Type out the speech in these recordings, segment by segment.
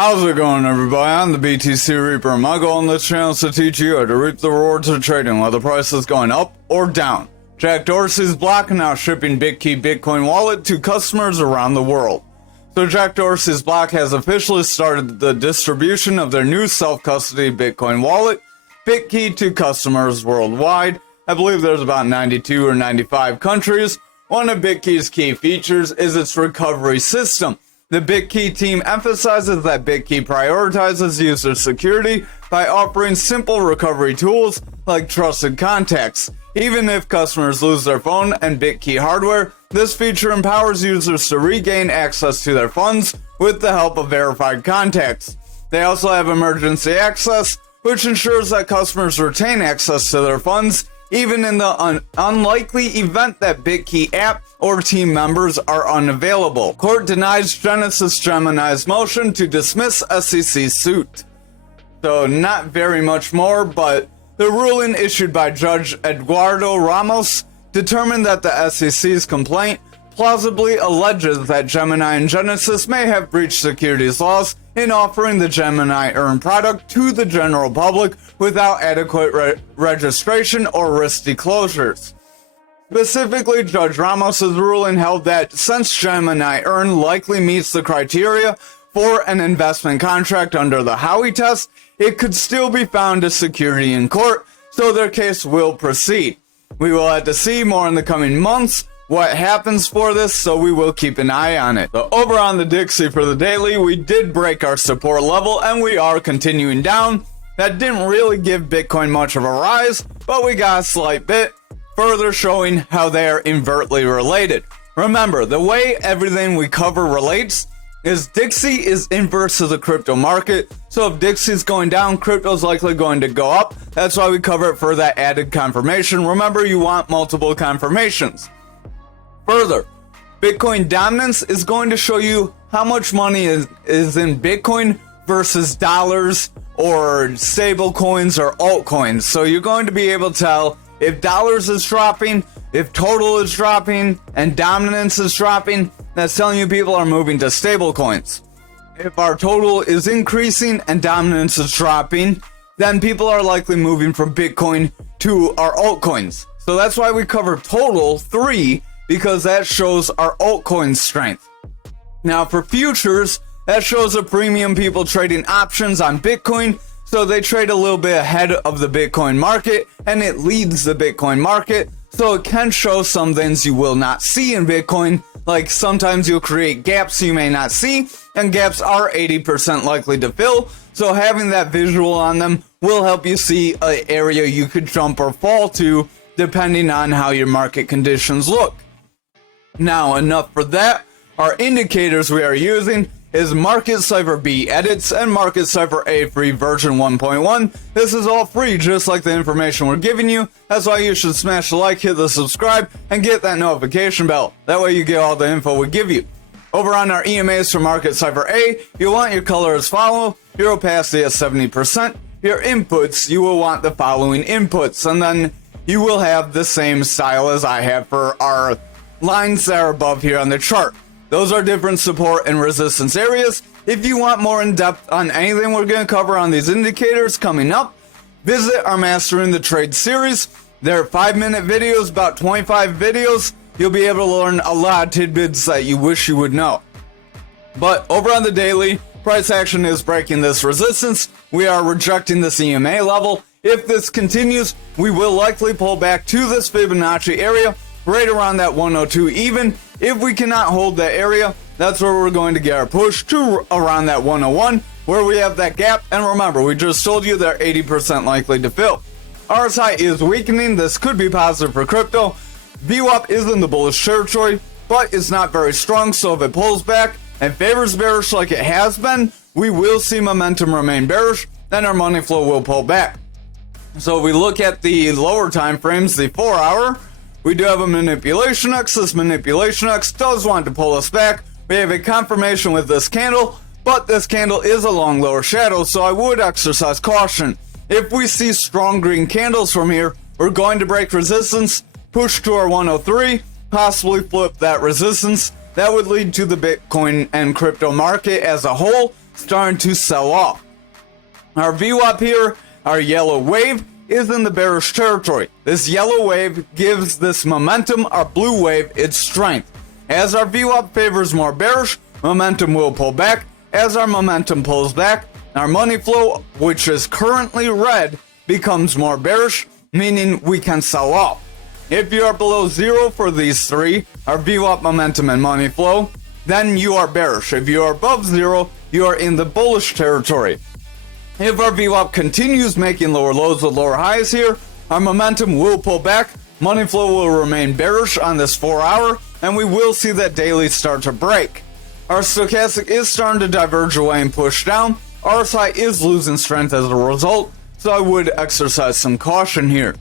How's it going, everybody? I'm the BTC Reaper, and my goal on this channel is to teach you how to reap the rewards of trading, whether the price is going up or down. Jack Dorsey's block now shipping BitKey Bitcoin wallet to customers around the world. So Jack Dorsey's block has officially started the distribution of their new self-custody Bitcoin wallet, BitKey, to customers worldwide. I believe there's about 92 or 95 countries. One of BitKey's key features is its recovery system. The BitKey team emphasizes that BitKey prioritizes user security by offering simple recovery tools like trusted contacts. Even if customers lose their phone and BitKey hardware, this feature empowers users to regain access to their funds with the help of verified contacts. They also have emergency access, which ensures that customers retain access to their funds even in the unlikely event that BitKey app or team members are unavailable. Court denies Genesis Gemini's motion to dismiss SEC suit. So not very much more, but the ruling issued by Judge Eduardo Ramos determined that the SEC's complaint plausibly alleges that Gemini and Genesis may have breached securities laws in offering the Gemini Earn product to the general public without adequate registration or risk disclosures. Specifically, Judge Ramos's ruling held that since Gemini Earn likely meets the criteria for an investment contract under the Howey test, it could still be found as security in court, so their case will proceed. We will have to see more in the coming months what happens for this, so we will keep an eye on it. So over on the Dixie for the daily, we did break our support level and we are continuing down. That didn't really give Bitcoin much of a rise, but we got a slight bit, further showing how they are inversely related. Remember, the way everything we cover relates is Dixie is inverse to the crypto market, so if Dixie's going down, crypto's likely going to go up. That's why we cover it for that added confirmation. Remember, you want multiple confirmations. Further, Bitcoin dominance is going to show you how much money is in Bitcoin versus dollars or stable coins or altcoins. So you're going to be able to tell if dollars is dropping, if total is dropping, and dominance is dropping. That's telling you people are moving to stable coins. If our total is increasing and dominance is dropping, then people are likely moving from Bitcoin to our altcoins. So that's why we cover total 3, because that shows our altcoin strength. Now for futures, that shows a premium people trading options on Bitcoin, so they trade a little bit ahead of the Bitcoin market, and it leads the Bitcoin market, so it can show some things you will not see in Bitcoin, like sometimes you'll create gaps you may not see, and gaps are 80% likely to fill, so having that visual on them will help you see an area you could jump or fall to, depending on how your market conditions look. Now, enough for that. Our indicators we are using is Market Cipher B edits and Market Cipher A free version 1.1. This is all free, just like the information we're giving you. That's why you should smash the like, hit the subscribe, and get that notification bell. That way you get all the info we give you. Over on our EMAs for Market Cipher A, you want your color as follows, your opacity at 70%, your inputs, you will want the following inputs, and then you will have the same style as I have for our lines that are above here on the chart. Those are different support and resistance areas. If you want more in depth on anything we're going to cover on these indicators coming up, visit our Mastering the Trade series. They're 5-minute videos, about 25 videos. You'll be able to learn a lot of tidbits that you wish you would know. But over on the daily, price action is breaking this resistance. We are rejecting this EMA level. If this continues, we will likely pull back to this Fibonacci area, right around that 102 even. If we cannot hold that area, that's where we're going to get our push to around that 101, where we have that gap. And remember, we just told you they're 80% likely to fill. RSI is weakening. This could be positive for crypto. VWAP is in the bullish territory, but it's not very strong. So if it pulls back and favors bearish like it has been, we will see momentum remain bearish, then our money flow will pull back. So if we look at the lower time frames, the 4-hour, we do have a manipulation X. This manipulation X does want to pull us back. We have a confirmation with this candle, but this candle is a long lower shadow, so I would exercise caution. If we see strong green candles from here, we're going to break resistance, push to our 103, possibly flip that resistance. That would lead to the Bitcoin and crypto market as a whole starting to sell off. Our VWAP here, our yellow wave, is in the bearish territory. This yellow wave gives this momentum, our blue wave, its strength. As our VWAP favors more bearish, momentum will pull back. As our momentum pulls back, our money flow, which is currently red, becomes more bearish, meaning we can sell off. If you are below zero for these three, our VWAP, momentum, and money flow, then you are bearish. If you are above zero, you are in the bullish territory. If our VWAP continues making lower lows with lower highs here, our momentum will pull back, money flow will remain bearish on this 4 hour, and we will see that daily start to break. Our stochastic is starting to diverge away and push down. RSI is losing strength as a result, so I would exercise some caution here.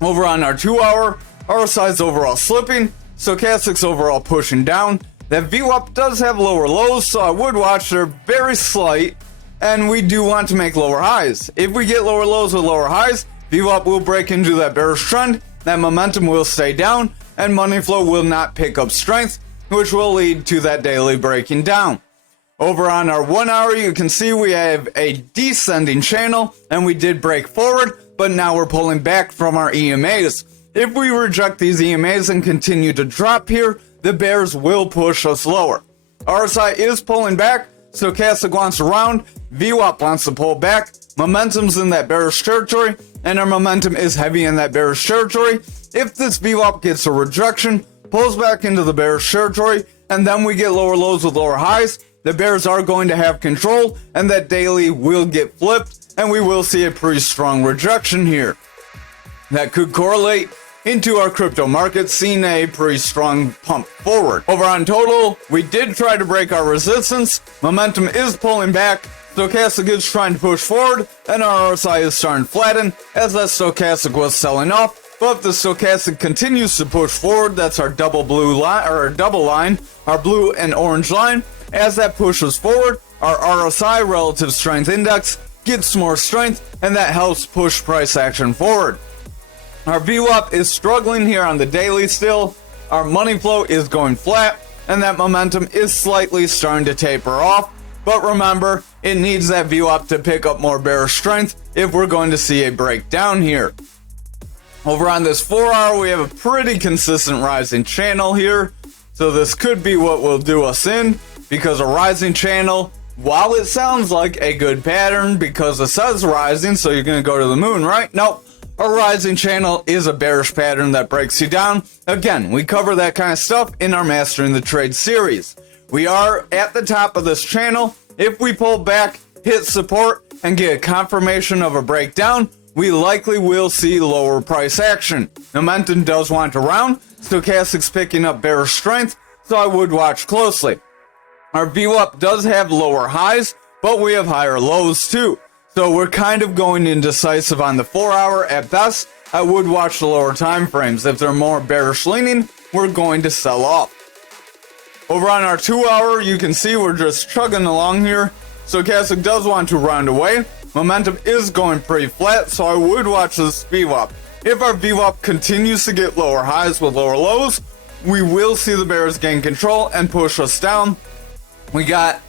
Over on our 2 hour, RSI is overall slipping, stochastic's overall pushing down. That VWAP does have lower lows, so I would watch. They're very slight, and we do want to make lower highs. If we get lower lows with lower highs, VWAP will break into that bearish trend, that momentum will stay down, and money flow will not pick up strength, which will lead to that daily breaking down. Over on our 1 hour, you can see we have a descending channel, and we did break forward, but now we're pulling back from our EMAs. If we reject these EMAs and continue to drop here, the bears will push us lower. RSI is pulling back, stochastic wants to round, VWAP wants to pull back, momentum's in that bearish territory, and our momentum is heavy in that bearish territory. If this VWAP gets a rejection, pulls back into the bearish territory, and then we get lower lows with lower highs, the bears are going to have control, and that daily will get flipped, and we will see a pretty strong rejection here. That could correlate into our crypto market, seeing a pretty strong pump forward. Over on total, we did try to break our resistance. Momentum is pulling back. Stochastic is trying to push forward, and our RSI is starting to flatten as that stochastic was selling off. But if the stochastic continues to push forward, that's our double blue line, or our double line, our blue and orange line. As that pushes forward, our RSI, relative strength index, gets more strength, and that helps push price action forward. Our VWAP is struggling here on the daily still. Our money flow is going flat, and that momentum is slightly starting to taper off. But remember, it needs that VWAP to pick up more bearish strength if we're going to see a breakdown here. Over on this 4 hour, we have a pretty consistent rising channel here. So this could be what will do us in, because a rising channel, while it sounds like a good pattern because it says rising, so you're going to go to the moon, right? Nope. A rising channel is a bearish pattern that breaks you down. Again, we cover that kind of stuff in our Mastering the Trade series. We are at the top of this channel. If we pull back, hit support, and get a confirmation of a breakdown, we likely will see lower price action. Momentum does want to round. Stochastic's picking up bearish strength, so I would watch closely. Our VWAP does have lower highs, but we have higher lows too. So we're kind of going indecisive on the 4 hour at best. I would watch the lower time frames. If they're more bearish leaning, we're going to sell off. Over on our 2 hour, you can see we're just chugging along here. Stochastic does want to round away. Momentum is going pretty flat, so I would watch this VWAP. If our VWAP continues to get lower highs with lower lows, we will see the bears gain control and push us down. We got,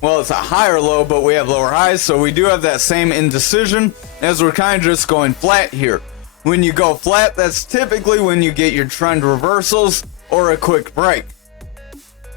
well, it's a higher low, but we have lower highs, so we do have that same indecision as we're kind of just going flat here. When you go flat, that's typically when you get your trend reversals or a quick break.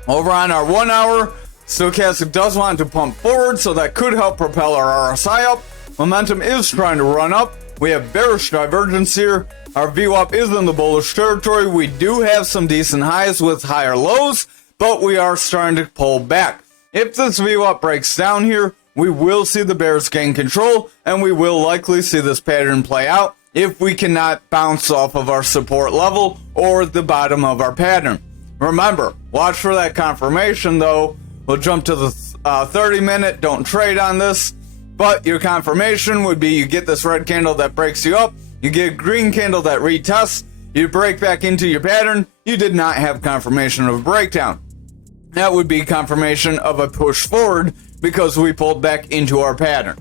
Over on our 1 hour, stochastic does want to pump forward, so that could help propel our RSI up. Momentum is trying to run up. We have bearish divergence here. Our VWAP is in the bullish territory. We do have some decent highs with higher lows, but we are starting to pull back. If this VWAP breaks down here, we will see the bears gain control, and we will likely see this pattern play out if we cannot bounce off of our support level or the bottom of our pattern. Remember, watch for that confirmation though. We'll jump to the 30-minute, don't trade on this, but your confirmation would be you get this red candle that breaks you up, you get a green candle that retests, you break back into your pattern, you did not have confirmation of a breakdown. That would be confirmation of a push forward because we pulled back into our pattern.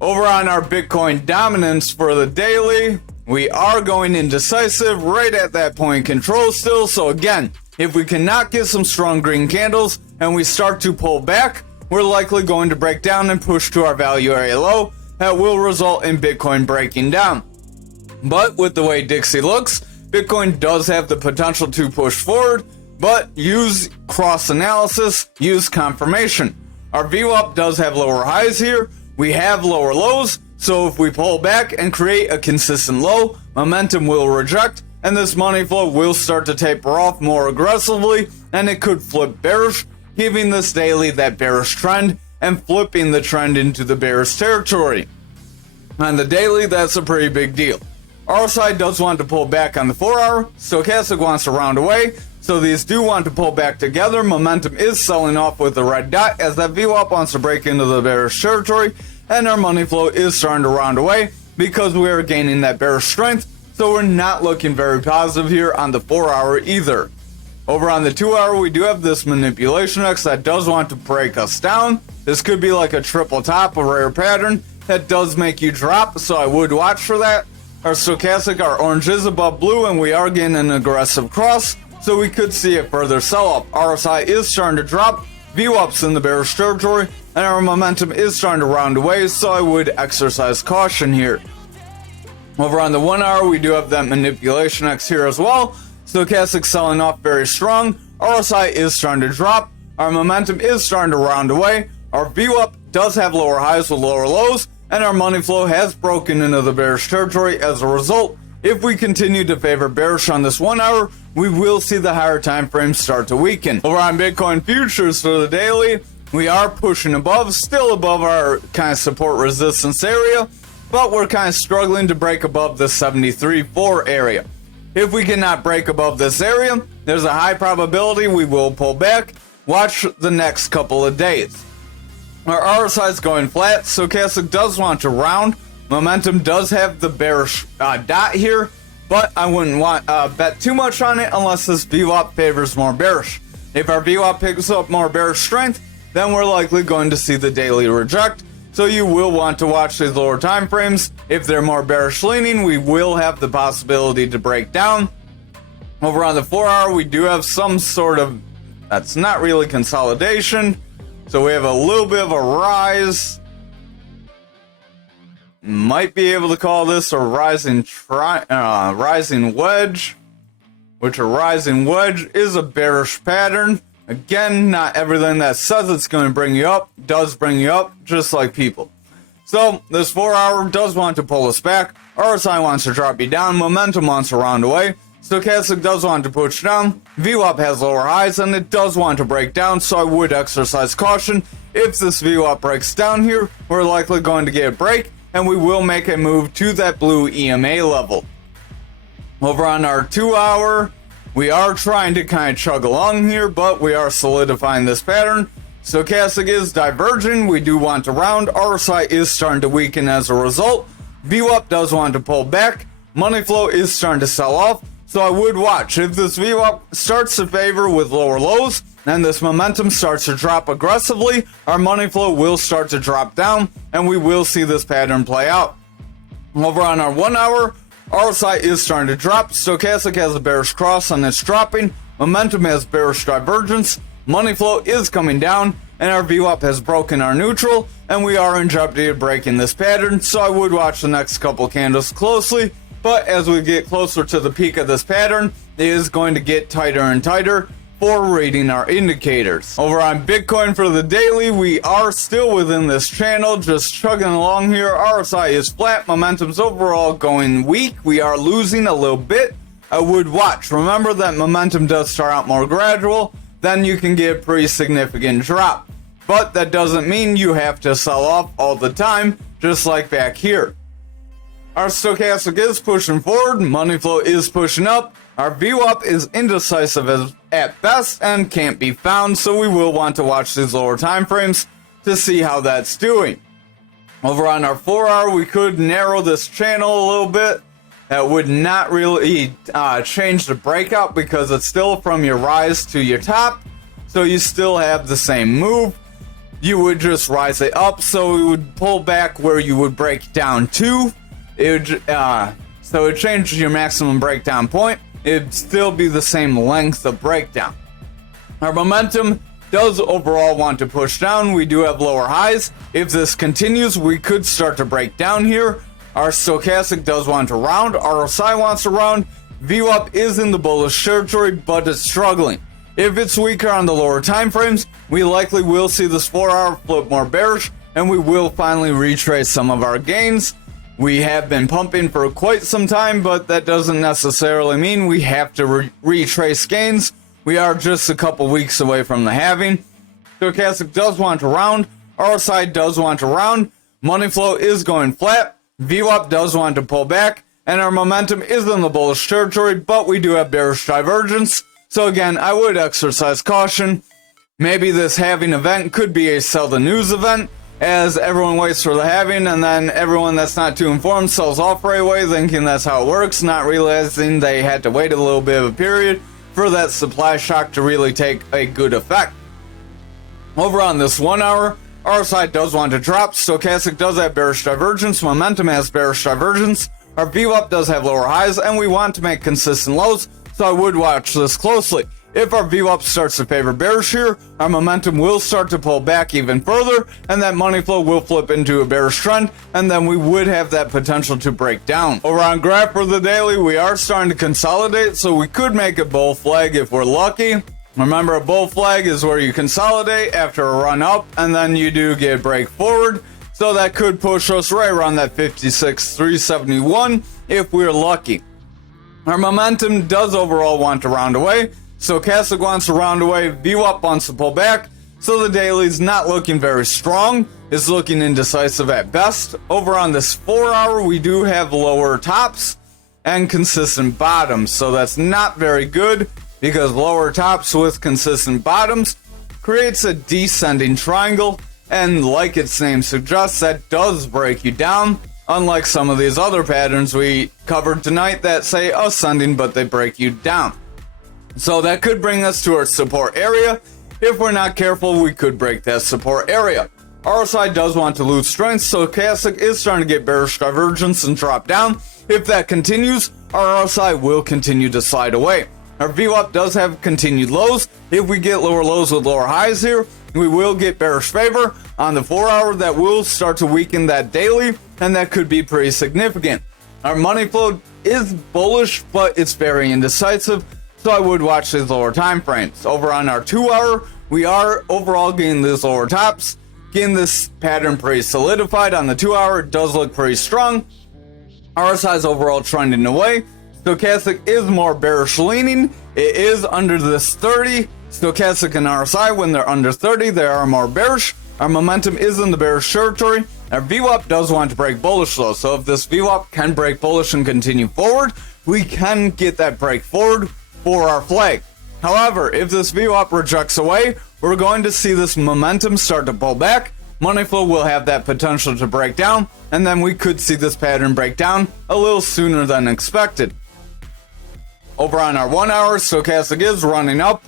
Over on our Bitcoin dominance for the daily, we are going indecisive right at that point control still. So again, if we cannot get some strong green candles and we start to pull back, we're likely going to break down and push to our value area low. That will result in Bitcoin breaking down. But with the way Dixie looks, Bitcoin does have the potential to push forward, but use cross analysis, use confirmation. Our VWAP does have lower highs here, we have lower lows, so if we pull back and create a consistent low, momentum will reject, and this money flow will start to taper off more aggressively, and it could flip bearish, giving this daily that bearish trend and flipping the trend into the bearish territory. On the daily, that's a pretty big deal. RSI does want to pull back on the 4-hour, Stochastic wants to round away, so these do want to pull back together. Momentum is selling off with the red dot as that VWAP wants to break into the bearish territory, and our money flow is starting to round away because we are gaining that bearish strength, so we're not looking very positive here on the 4-hour either. Over on the 2-hour, we do have this manipulation X that does want to break us down. This could be like a triple top, a rare pattern that does make you drop, so I would watch for that. Our stochastic, our orange is above blue, and we are getting an aggressive cross, so we could see a further sell-off. RSI is starting to drop, VWAP's in the bearish territory, and our momentum is starting to round away, so I would exercise caution here. Over on the 1-hour, we do have that manipulation X here as well. Stochastic selling off very strong. RSI is starting to drop. Our momentum is starting to round away. Our VWAP does have lower highs with lower lows, and our money flow has broken into the bearish territory as a result. If we continue to favor bearish on this 1-hour, we will see the higher time frames start to weaken. Over on Bitcoin futures for the daily, we are pushing above, still above our kind of support resistance area, but we're kind of struggling to break above the 73.4 area. If we cannot break above this area, there's a high probability we will pull back. Watch the next couple of days. Our RSI is going flat, Stochastic does want to round. Momentum does have the bearish dot here, but I wouldn't want bet too much on it unless this VWAP favors more bearish. If our VWAP picks up more bearish strength, then we're likely going to see the daily reject. So you will want to watch these lower time frames. If they're more bearish leaning, we will have the possibility to break down. Over on the 4-hour, we do have some sort of, that's not really consolidation. So we have a little bit of a rise. Might be able to call this a rising wedge, which a rising wedge is a bearish pattern. Again, not everything that says it's going to bring you up does bring you up, just like people. So this 4-hour does want to pull us back. RSI wants to drop you down. Momentum wants to round away. Stochastic does want to push down. VWAP has lower highs, and it does want to break down, so I would exercise caution. If this VWAP breaks down here, we're likely going to get a break, and we will make a move to that blue EMA level. Over on our 2-hour, we are trying to kind of chug along here, but we are solidifying this pattern. Stochastic is diverging. We do want to round. RSI is starting to weaken as a result. VWAP does want to pull back. Money flow is starting to sell off. So I would watch. If this VWAP starts to favor with lower lows, and this momentum starts to drop aggressively, our money flow will start to drop down, and we will see this pattern play out. Over on our 1-hour, RSI is starting to drop. Stochastic has a bearish cross and it's dropping. Momentum has bearish divergence. Money flow is coming down, and our VWAP has broken our neutral, and we are in jeopardy of breaking this pattern, so I would watch the next couple candles closely. But as we get closer to the peak of this pattern, it is going to get tighter and tighter for reading our indicators. Over on Bitcoin for the daily, we are still within this channel, just chugging along here. RSI is flat, momentum's overall going weak. We are losing a little bit. I would watch. Remember that momentum does start out more gradual, then you can get a pretty significant drop. But that doesn't mean you have to sell off all the time, just like back here. Our stochastic is pushing forward, money flow is pushing up, our VWAP is indecisive at best and can't be found, so we will want to watch these lower time frames to see how that's doing. Over on our 4-hour, we could narrow this channel a little bit. That would not really change the breakout because it's still from your rise to your top, so you still have the same move. You would just rise it up, so it would pull back where you would break down to. So it would change your maximum breakdown point. It'd still be the same length of breakdown. Our momentum does overall want to push down. We do have lower highs. If this continues, we could start to break down here. Our stochastic does want to round. RSI wants to round. VWAP is in the bullish territory, but it's struggling. If it's weaker on the lower time frames, we likely will see this 4-hour flip more bearish, and we will finally retrace some of our gains. We have been pumping for quite some time, but that doesn't necessarily mean we have to retrace gains. We are just a couple weeks away from the halving. Stochastic does want to round. RSI does want to round. Money flow is going flat. VWAP does want to pull back. And our momentum is in the bullish territory, but we do have bearish divergence. So again, I would exercise caution. Maybe this halving event could be a sell the news event, as everyone waits for the halving, and then everyone that's not too informed sells off right away, thinking that's how it works, not realizing they had to wait a little bit of a period for that supply shock to really take a good effect. Over on this 1 hour, RSI does want to drop. Stochastic does have bearish divergence. Momentum has bearish divergence. Our VWAP does have lower highs, and we want to make consistent lows, so I would watch this closely. If our VWAP starts to favor bearish here, our momentum will start to pull back even further, and that money flow will flip into a bearish trend, and then we would have that potential to break down. Over on graph for the daily, we are starting to consolidate, so we could make a bull flag if we're lucky. Remember, a bull flag is where you consolidate after a run up, and then you do get a break forward, so that could push us right around that 56,371 if we're lucky. Our momentum does overall want to round away. Stochastic wants to round away, VWAP wants to pull back, so the daily's not looking very strong. It's looking indecisive at best. Over on this 4 hour, we do have lower tops and consistent bottoms, so that's not very good, because lower tops with consistent bottoms creates a descending triangle, and like its name suggests, that does break you down, unlike some of these other patterns we covered tonight that say ascending, but they break you down. So that could bring us to our support area. If we're not careful, we could break that support area. RSI does want to lose strength, so stochastic is starting to get bearish divergence and drop down. If that continues, our RSI will continue to slide away. Our VWAP does have continued lows. If we get lower lows with lower highs here, we will get bearish favor on the 4 hour. That will start to weaken that daily, and that could be pretty significant. Our money flow is bullish, but it's very indecisive, so I would watch these lower time frames. Over on our 2 hour, we are overall getting these lower tops, getting this pattern pretty solidified. On the 2 hour, it does look pretty strong. RSI is overall trending away. Stochastic is more bearish leaning. It is under this 30. Stochastic and RSI, when they're under 30, they are more bearish. Our momentum is in the bearish territory. Our VWAP does want to break bullish though, so if this VWAP can break bullish and continue forward, we can get that break forward for our flag. However, if this VWAP rejects away, we're going to see this momentum start to pull back. Money flow will have that potential to break down, and then we could see this pattern break down a little sooner than expected. Over on our 1 hour, stochastic is running up.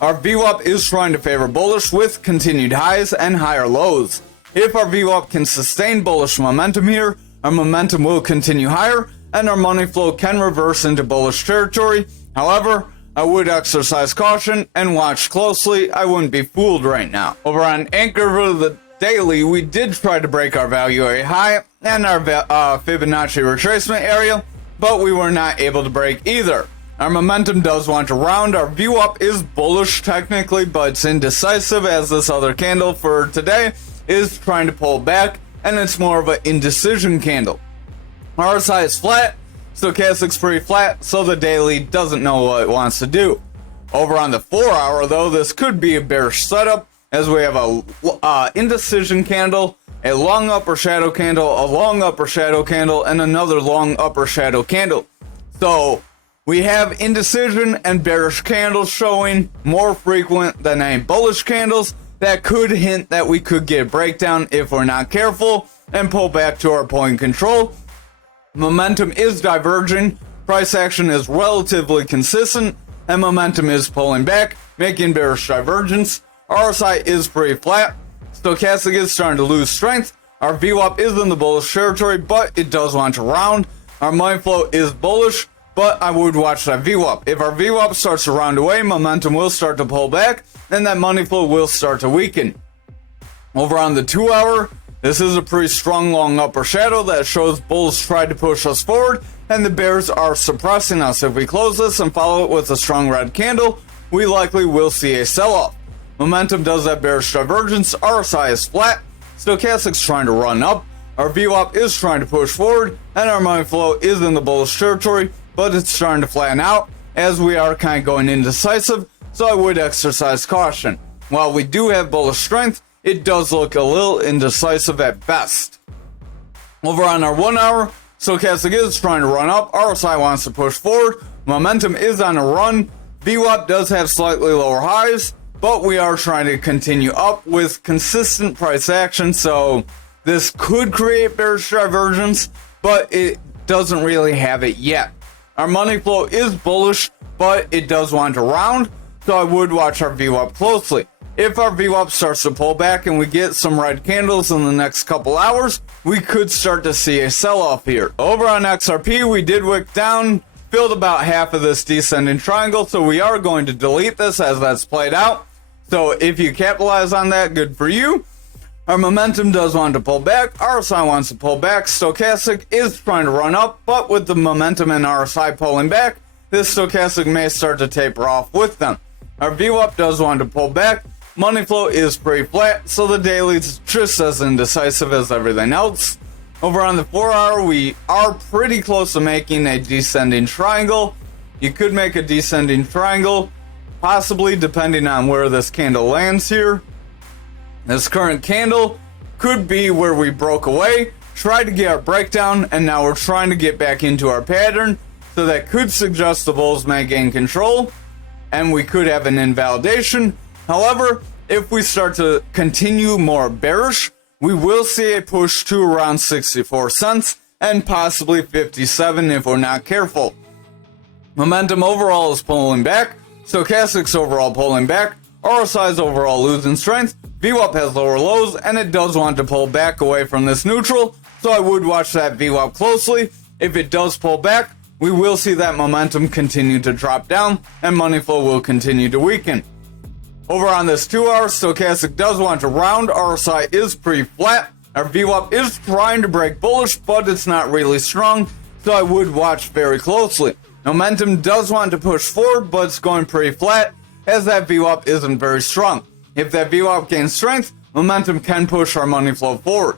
Our VWAP is trying to favor bullish with continued highs and higher lows. If our VWAP can sustain bullish momentum here, our momentum will continue higher, and our money flow can reverse into bullish territory. However, I would exercise caution and watch closely. I wouldn't be fooled right now. Over on Ankr for the daily, we did try to break our value area high and our Fibonacci retracement area, but we were not able to break either. Our momentum does want to round. Our VWAP is bullish technically, but it's indecisive, as this other candle for today is trying to pull back, and it's more of an indecision candle. RSI is flat. Stochastic's pretty flat, so the daily doesn't know what it wants to do. Over on the 4 hour though, this could be a bearish setup, as we have a indecision candle, a long upper shadow candle, a long upper shadow candle, and another long upper shadow candle. So we have indecision and bearish candles showing more frequent than any bullish candles. That could hint that we could get a breakdown if we're not careful and pull back to our point control. Momentum is diverging, price action is relatively consistent, and momentum is pulling back, making bearish divergence. RSI is pretty flat. Stochastic is starting to lose strength. Our VWAP is in the bullish territory, but it does want to round. Our money flow is bullish. but I would watch that VWAP. If our VWAP starts to round away, momentum will start to pull back, and that money flow will start to weaken. Over on the 2 hour, this is a pretty strong long upper shadow that shows bulls tried to push us forward, and the bears are suppressing us. If we close this and follow it with a strong red candle, we likely will see a sell-off. Momentum does have bearish divergence, RSI is flat, stochastic's trying to run up, our VWAP is trying to push forward, and our money flow is in the bullish territory, but it's starting to flatten out as we are kind of going indecisive, so I would exercise caution. While we do have bullish strength, it does look a little indecisive at best. Over on our 1 hour, stochastic is trying to run up, RSI wants to push forward, momentum is on a run, VWAP does have slightly lower highs, but we are trying to continue up with consistent price action, so this could create bearish divergence, but it doesn't really have it yet. Our money flow is bullish, but it does want to round, so I would watch our VWAP closely. If our VWAP starts to pull back and we get some red candles in the next couple hours, we could start to see a sell-off here. Over on XRP, we did wick down, filled about half of this descending triangle, so we are going to delete this as that's played out. So if you capitalize on that, good for you. Our momentum does want to pull back, RSI wants to pull back, stochastic is trying to run up, but with the momentum and RSI pulling back, this stochastic may start to taper off with them. Our VWAP does want to pull back, money flow is pretty flat, so the daily is just as indecisive as everything else. Over on the 4 hour, we are pretty close to making a descending triangle. You could make a descending triangle, possibly depending on where this candle lands here. This current candle could be where we broke away, tried to get our breakdown, and now we're trying to get back into our pattern, so that could suggest the bulls may gain control, and we could have an invalidation. However, if we start to continue more bearish, we will see a push to around 64 cents, and possibly 57 if we're not careful. Momentum overall is pulling back, stochastic's overall pulling back, RSI's overall losing strength, VWAP has lower lows, and it does want to pull back away from this neutral, so I would watch that VWAP closely. If it does pull back, we will see that momentum continue to drop down, and money flow will continue to weaken. Over on this 2 hour, stochastic does want to round, RSI is pretty flat, our VWAP is trying to break bullish, but it's not really strong, so I would watch very closely. Momentum does want to push forward, but it's going pretty flat, as that VWAP isn't very strong. If that VWAP gains strength, momentum can push our money flow forward.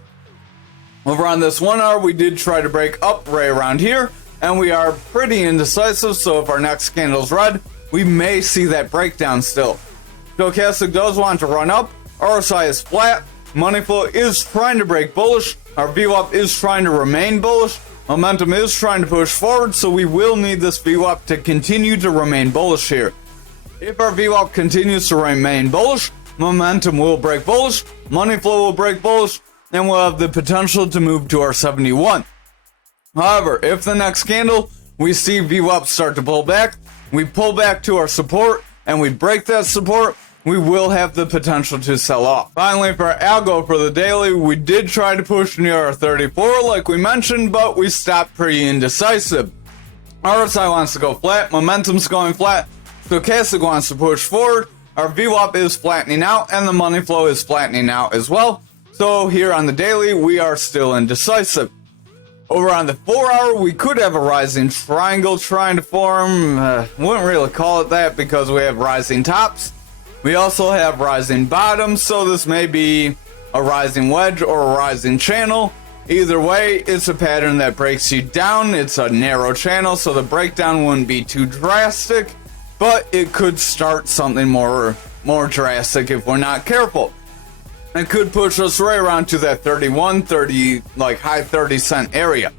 Over on this 1 hour, we did try to break up right around here, and we are pretty indecisive, so if our next candle's red, we may see that breakdown still. Stochastic does want to run up, RSI is flat, money flow is trying to break bullish, our VWAP is trying to remain bullish, momentum is trying to push forward, so we will need this VWAP to continue to remain bullish here. If our VWAP continues to remain bullish, momentum will break bullish, money flow will break bullish, and we'll have the potential to move to our 71. However, if the next candle we see VWAP start to pull back, we pull back to our support, and we break that support, we will have the potential to sell off. Finally, for ALGO for the daily, we did try to push near our 34 like we mentioned, but we stopped pretty indecisive. RSI wants to go flat, momentum's going flat, stochastic wants to push forward, our VWAP is flattening out, and the money flow is flattening out as well. So here on the daily, we are still indecisive. Over on the 4 hour, we could have a rising triangle trying to form. Wouldn't really call it that because we have rising tops. We also have rising bottoms, so this may be a rising wedge or a rising channel. Either way, it's a pattern that breaks you down. It's a narrow channel, so the breakdown wouldn't be too drastic, but it could start something more drastic if we're not careful. It could push us right around to that 31, 30, like high 30 cent area.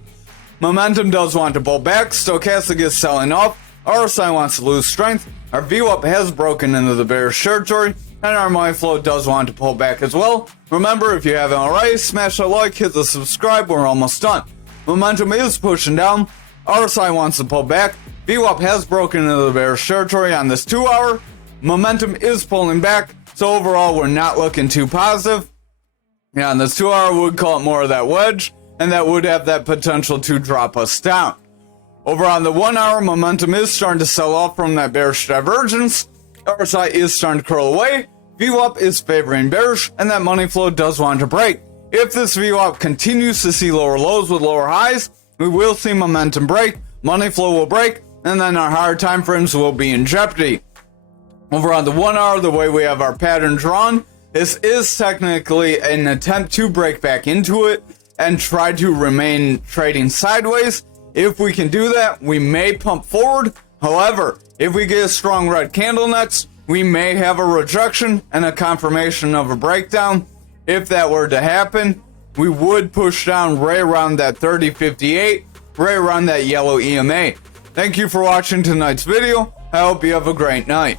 Momentum does want to pull back, stochastic is selling off, RSI wants to lose strength, our VWAP has broken into the bearish territory, and our money flow does want to pull back as well. Remember, if you haven't already, smash a like, hit the subscribe, we're almost done. Momentum is pushing down, RSI wants to pull back, VWAP has broken into the bearish territory on this 2 hour, momentum is pulling back, so overall we're not looking too positive. Yeah, on this 2 hour, we would call it more of that wedge, and that would have that potential to drop us down. Over on the 1 hour, momentum is starting to sell off from that bearish divergence. RSI is starting to curl away. VWAP is favoring bearish, and that money flow does want to break. If this VWAP continues to see lower lows with lower highs, we will see momentum break, money flow will break, and then our higher time frames will be in jeopardy. Over on the 1 hour, the way we have our pattern drawn, this is technically an attempt to break back into it and try to remain trading sideways. If we can do that, we may pump forward. However, if we get a strong red candle next, we may have a rejection and a confirmation of a breakdown. If that were to happen, we would push down right around that 3058, right around that yellow EMA. Thank you for watching tonight's video. I hope you have a great night.